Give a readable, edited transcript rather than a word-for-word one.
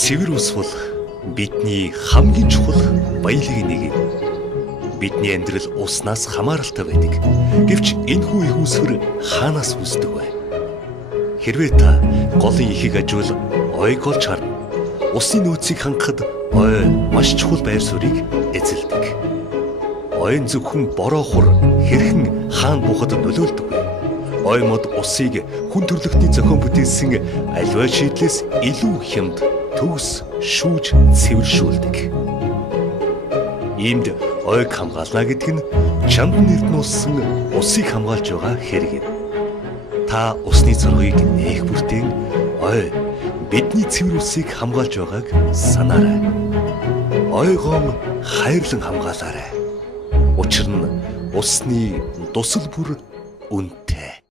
Цэвэр ус бол бидний хамгийн чухал баялагын нэг юм. Бидний амьдрал уснаас хамааралтай байдаг. Гэвч энэхүү их үсвэр хаанаас үүсдэг вэ? Хэрвээ та голын ихийг ажвал ойг олж харна. Усын нөөцийг хангахад ой маш чухал байр суурийг эзэлдэг. Ойн зөвхөн бороо хур хэрхэн хаан буухад нөлөөлдөг. Ой мод усыг хүн төрлөختний зохион бүтээсэн аливаа шийдлээс илүү хямд төгс шүүж цэвэршүүлдэг. Иймд ойг хамгаална гэдэг нь чамд нэрднүүлсэн усыг хамгаалж байгаа хэрэг юм. Та усны цоргыг нээх бүртэн ой бидний цэвэр усыг хамгаалж байгааг санаарай. Ойгоом хайрлан хамгаалаарай. Учир нь усны дусал бүр үнэтэй.